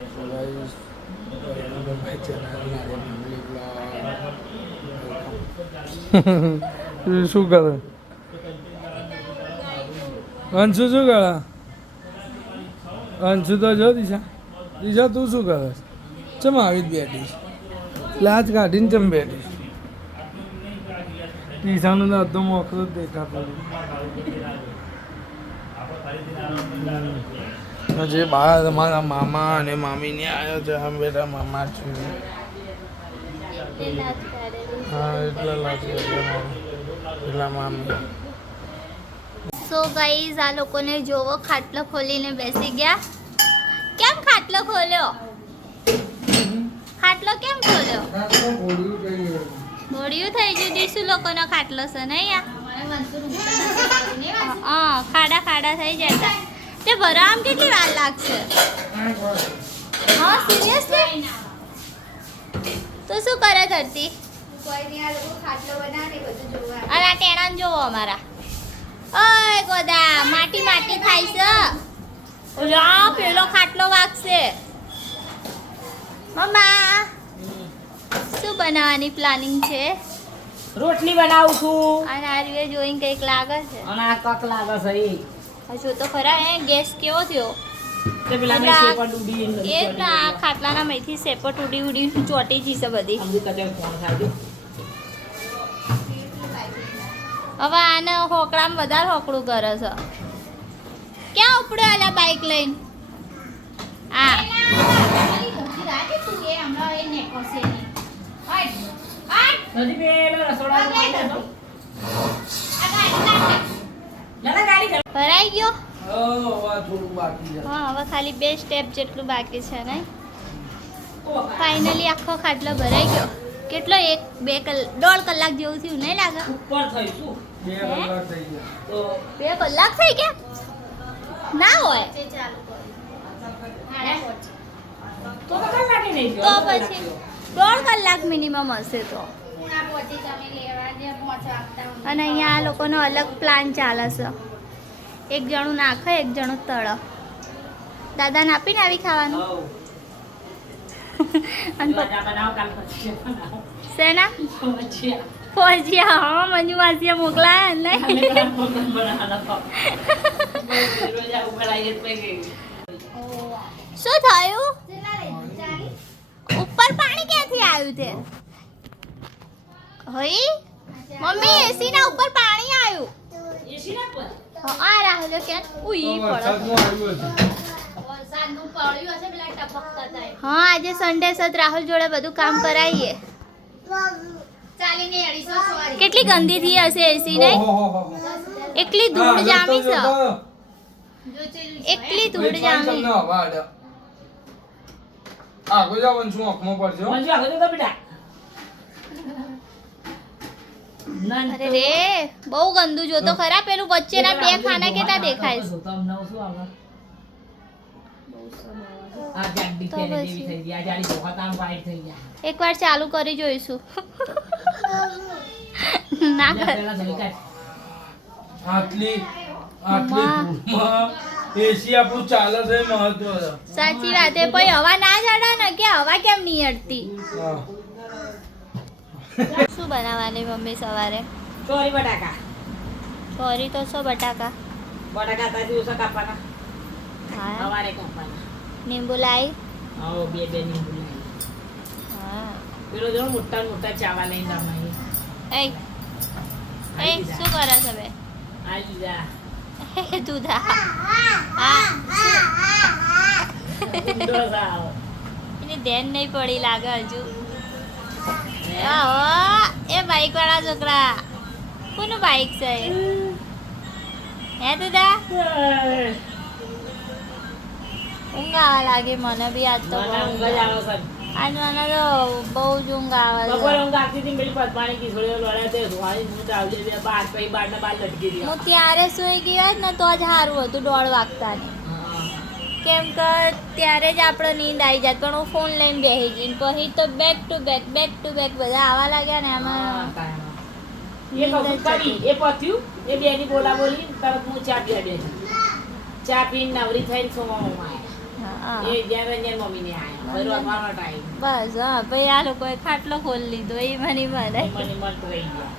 શું કરે અંશુ? શું કરે અંશુ? તો જો દિશા, દિશા તું શું કરે? ચમ આવી જ બેઠી, લાજ કાઢીને ચમ બેઠી? દિશાનું તો અડધો મોકલો જ દેખાતો. જે બહાર તમારા મામા અને મામી ને આવ્યો છે, આમ બેટા મામા છું. હા એટલે લાગે એટલા મામી. સો ગાઈઝ, આ લોકોને જોવો, ખાટલો ખોલીને બેસી ગયા. કેમ ખાટલો ખોલ્યો? ખાટલો કેમ ખોલ્યો? મોડિયું થઈ ગયું. દીસુ લોકોનો ખાટલો છે નહીં? હા, ખાડા ખાડા થઈ જતા. તે ભરામ કેટલી વાર લાગશે? હા સિરિયસલી? તો શું કરે ધરતી? અને આ ટેણા જોવો અમારા. ઓય ગોદા, માટી માટી થાય છે. ઓલા પેલો ખાટલો વાગશે. મમ્મા શું બનાવવાની પ્લાનિંગ છે? રોટલી બનાવું છું. અને આ રીતે જોઈને કંઈક લાગે છે. અને આ કક લાગે છે એ. હજુ તો ખરા હે, ગેસ કેવો થયો? તે પેલા મેં શેપટ ઉડી એ ના ખાટલાના મઈથી સેપટ ઉડી ઉડી ચોટી જશે બધી. સમજી કદે ફોન થાય. હવે આને હોકળામાં વધારે હોકળું કરે છે. ક્યાં ઉપડ્યો આલા બાઈક લઈને? આ નદી પેલો રસોડા ગાડી ભરાઈ ગયો? થોડું બાકી છે. હા, હવે ખાલી 2 સ્ટેપ જેટલું બાકી છે ને. ફાઇનલી આખો ખાટલો ભરાઈ ગયો. કેટલો 1-2 કલાક જેવું થયું નહીં લાગે? ઉપર થઈ શું? 2 કલાક થઈ ગયા. તો 2 કલાક થઈ ગયા? ના હોય તો કલાકે નહીં તો પછી 1.5 કલાક મિનિમમ હશે તો. અને અહીંયા આ લોકોનો અલગ પ્લાન ચાલે છે. એક જણું નાખે, એક જણું તળે. દાદાને આપીને આવી ખાવાનું. અને બનાવ કાલ પછી બનાવ. શેના? પછી ફોજીયા. હા, મંજુ માસીયા મોકલાયા ને. શું થયું? ઉપર પાણી ક્યાંથી આવ્યું તે? હઈ મમ્મી, એસી ના ઉપર પાણી આવ્યું. એસી ના પર આ રાહુલ કે ઉઈ પડે. હા, આજે સન્ડે છે, રાહુલ જોડે બધું કામ કરાવીએ. કેટલી ગંદી થઈ હશે એસી નહીં? એકલી ધૂળ જામી છે. એકલી ધૂળ જામી. આ કોઈ જવાનું શું આંખમાં પડશે? મંજુ આગળ તો બેટા. અરે રે, બહુ ગંદુ. જો તો ખરા, પેલું વચ્ચેના 2 ખાના કેટલા દેખાય છે. આ જાડી થઈ ગઈ. આ જાડી બહુત આમ વાઈટ થઈ ગયા. એકવાર ચાલુ કરી જોઈશું. ના કર. આટલી ધૂળમાં એસી આપણું ચાલે છે, મહત્વ છે. સાચી વાત છે. કોઈ હવા ના ચડે ને કે હવા કેમ નહીં અડતી? હા. શું બનાવવાની મમ્મી સવારે? ચોરી બટાકા. સોરી તો શું બટાકા? બટાકા તાજી ઓછા કાપવાના. હા, સવારે કાપવાના. લીંબુ લાઈ. આવો બે નીંબુ લઈ. હા. પેલો જો મોટા મોટા ચાવા લઈને રમાય. એ શું કરે છે બે? આ લીધા. દૂધા. હા. ઊંડો સાવ. એને ધ્યાન નહીં પડી લાગે હજુ. એ બાઈક વાળા છોકરા. કોનું બાઈક છે? હે દુદા? ઊંઘ આવવા લાગે મને બી. આજ તો મને ઊંઘ જ આવે છે. આજ મને તો બહુ જ ઊંઘ આવે છે. બપોરે ઊંઘ આવતી હતી, પેલી પદ્માની કિશોરીઓ લડ્યા તે ધોવાની ઊંઘ આવતી હતી. બાર પછી બારના બાર લટકી રહી. હું ત્યારે સુઈ ગઈ હોત ને તો જ સારું હતું 1:30 વાગતાની. કેમ કે ત્યારે જ આપણે નીંદ આવી જાય. પણ હું ફોન લઈને બેસી જઈને પછી તો બેક ટુ બેક બધા આવવા લાગ્યા ને એમાં એ કબૂત કરી એ પત્યું એ બેની બોલા બોલી તરત હું ચા પીવા બેઠી. ચા પીને નવરી થઈને સોવામાં આવ્યા. એ જ્યાં રંજન મમ્મીને આયા. હવે રોતવાનો time. બસ હા ભાઈ આ લોકોએ ખાટલો ખોલી લીધો એ મને મને મને મત રહી ગયા.